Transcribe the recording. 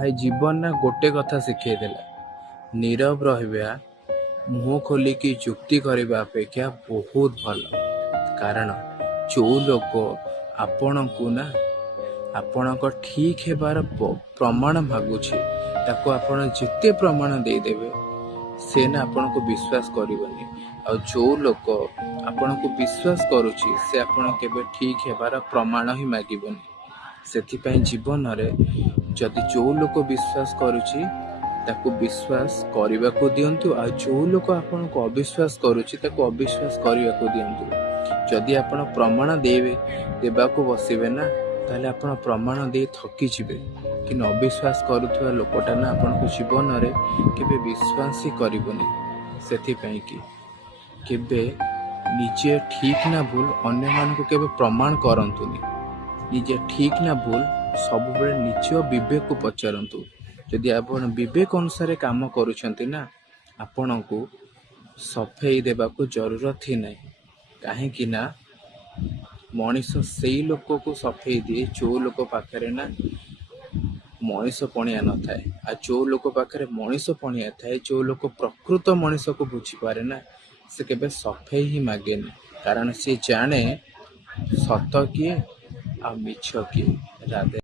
भाई जीवन ना गोटे कथा शिखे देला, नीरव रहा मुह खोलिकी जुक्ति करने अपेक्षा बहुत भल। कारण जो लोक आपण को ना आपण ठीक हेबार प्रमाण मागुछि ताको आपण जिते प्रमाण देदेवे से ना आपण को विश्वास करबनी। आ जो लोक आपण को विश्वास करुछि से आपण केबे ठीक हेबार प्रमाण ही मागिबनी। सेथिपई जीवन रे जदि जो लोक विश्वास करुछि ताको विश्वास करने को दिंतु, आ जो लोक आपण को अविश्वास करुछि ताको अविश्वास करने को दिंतु। जदि आपण प्रमाण देवा को बसिबे ना ताले आपण प्रमाण दे थकी जिवे, कि अविश्वास करुवा लोकटा ना आपण को जीवन रे केबे विश्वास ही करबनी। सेथिपई कि केबे निजे ठीक ना भूल अन्य मान को केबे प्रमाण करंतुनी। निजे ठीक ना भूल सब बेले निज विवेक को पचारंतु। जदि आपण विवेक अनुसार काम करूछंती ना आपण को सफेई देबा को जरूरत ही नहीं। काहे कि ना मनीष से लोक को सफेई दिए जो लोक पाखरे ना मनीष पणिया न थाए। आ जो लोक पाखरे मनीष पणिया थाए, जो लोक प्रकृत मनीष को बुझी पारे ना से केबे सफेई ही मागेनी। कारण से जाने सत किए आ मिछ किए। राधे।